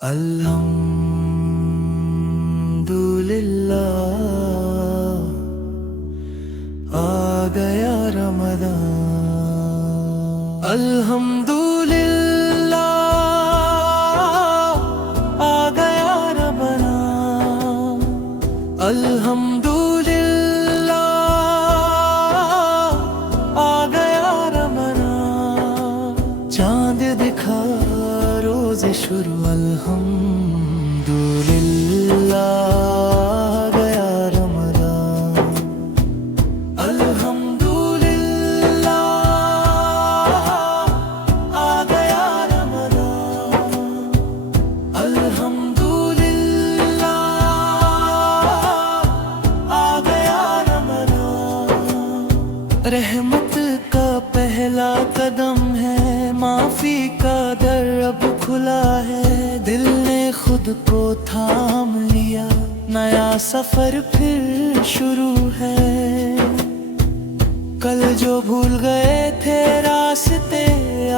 अल्हम्दुलिल्लाह आ गया रमज़ान। अल्हम्दुलिल्लाह आ गया रमज़ान। अल्हम्दुलिल्लाह आ गया रमज़ान। चांद दिखा रोज़ शुरू अल्हम्दुलिल्लाह आ गया रमज़ान। अल्हम्दुलिल्लाह आ गया रमज़ान। अल्हम्दुलिल्लाह आ गया रमज़ान। रहमत का पहला कदम है, माफी का दर अब खुला है। दिल ने खुद को थाम लिया, नया सफर फिर शुरू है। कल जो भूल गए थे रास्ते,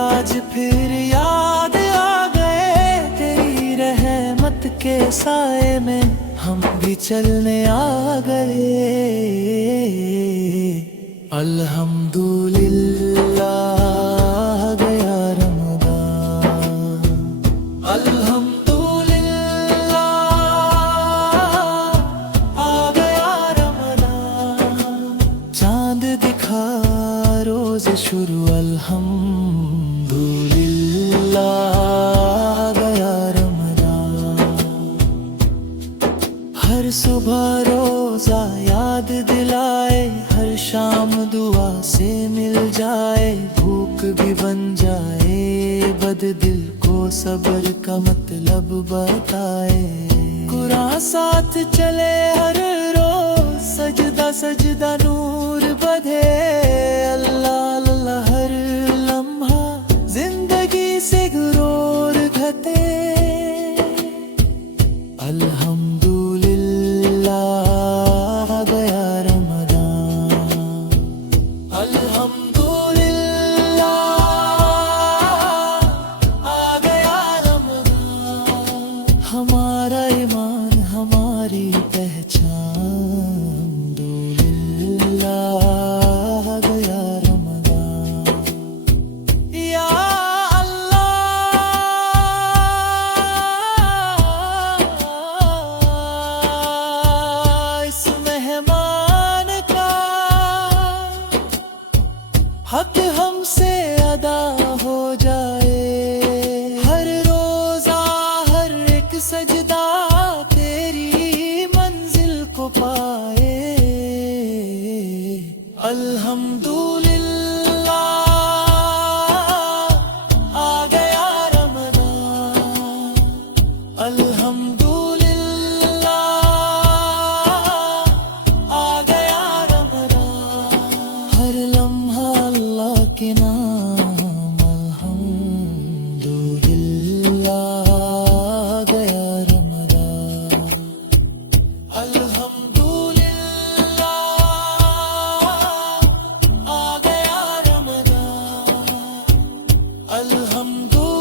आज फिर याद आ गए। तेरी रहमत के साए में हम भी चलने आ गए। अल्हम्दुलिल्लाह आ गया रमज़ान। अल्हम्दुलिल्लाह आ गया रमज़ान। चांद दिखा रोज़ शुरू अल्हम्दुलिल्लाह आ गया रमज़ान। हर सुबह रोज़ा याद दिलाए, हर शाम दुआ से मिल जाए। भूख भी बन जाए, बद दिल को सब्र का मतलब बताए। कुरान साथ चले हर रोज, सजदा सजदा नूर बधे। अल्लाह अल्लाह हर लम्हा जिंदगी से गुरूर घटे। अल्हम्दुलिल्लाह आ गया रमज़ान। अल्हम्दुलिल्लाह आ गया रमज़ान। हमारा ईमान हमारी पहचान, अल्हम्दुलिल्लाह आ गया रमज़ान। या हक हमसे अदा हो जाए। हर रोजा हर एक सजदा तेरी मंजिल को पाए। अल्हम्दुलिल्लाह आ गया रमज़ान। अल्हम्दुलिल्लाह आ गया रमज़ान। हर लम्हा अल्लाह के नाम, अल्हम्दुलिल्लाह आ गया रमज़ान। अल्हम्दुलिल्लाह आ गया रमज़ान। अल्हम्दुलिल्लाह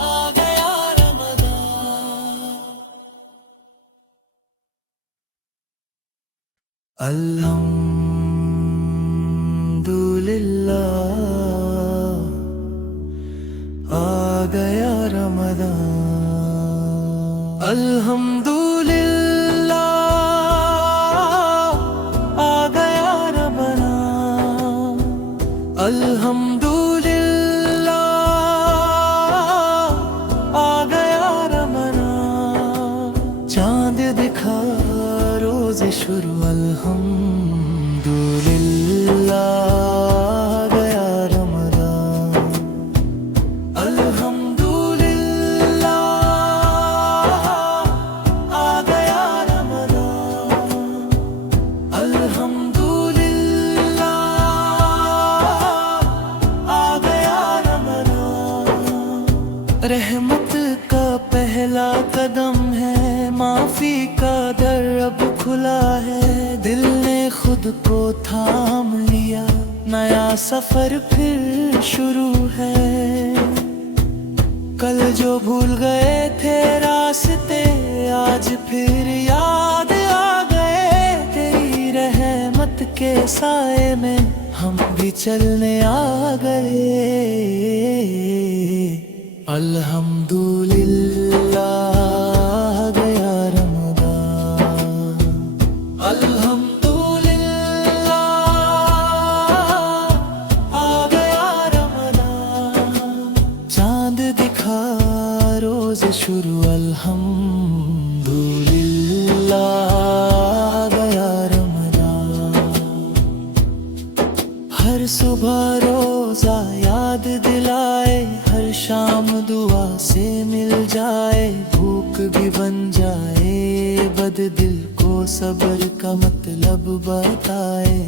आ गया रमज़ान। अल्हम्दुलिल्लाह आ गया रमज़ान। अल्हम्दुलिल्लाह आ गया रमज़ान। अल्हम्दुलिल्लाह आ गया रमज़ान। चांद दिखा रोज़ शुरू अल्हम्दुलिल्लाह आ गया रमज़ान। अल्हम्दुलिल्लाह आ गया रमज़ान। अल्हम्दुलिल्लाह आ गया रमज़ान। रहमत का पहला कदम है, माफी का दर अब खुला है। दिल ने खुद को थाम लिया, नया सफर फिर शुरू है। जो भूल गए थे रास्ते आज फिर याद आ गए। तेरी रहमत के साए में हम भी चलने आ गए। अल्हम्दुलिल्लाह गया रमज़ान, अल्हम्दुलिल्लाह आ गया रमज़ान। चांद दिखा रोज शुरू अल्हम्दुलिल्लाह गया रमज़ान। हर सुबह रोजा याद दिलाए, हर शाम दुआ से मिल जाए। भूख भी बन जाए, बद दिल को सब्र का मतलब बताए।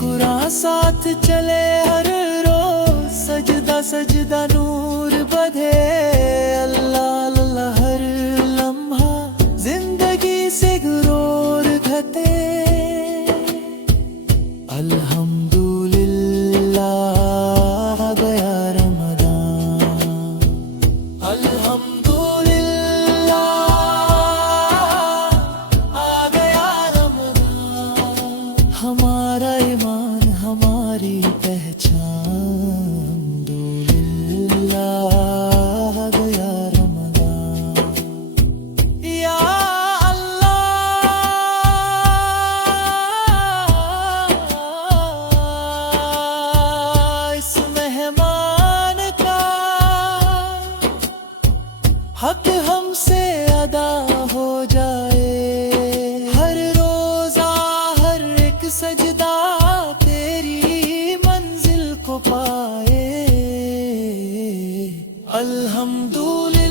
कुरान साथ चले हर रोज, सजदा सजदा नूर बधे। अल्लाह अल्लाह हर लम्हा जिंदगी से गुरूर घटे। अल्हम्दुलिल्लाह गया रमज़ान, अल्हम्दुलिल्लाह आ गया रमज़ान। हमारा ईमान हमारी पहचान, अल्हम्दुलिल्लाह गया रमज़ान। या हक हमसे अदा हो जाए। हर रोजा हर एक सजदा तेरी मंजिल को पाए। अल्हम्दुलिल्लाह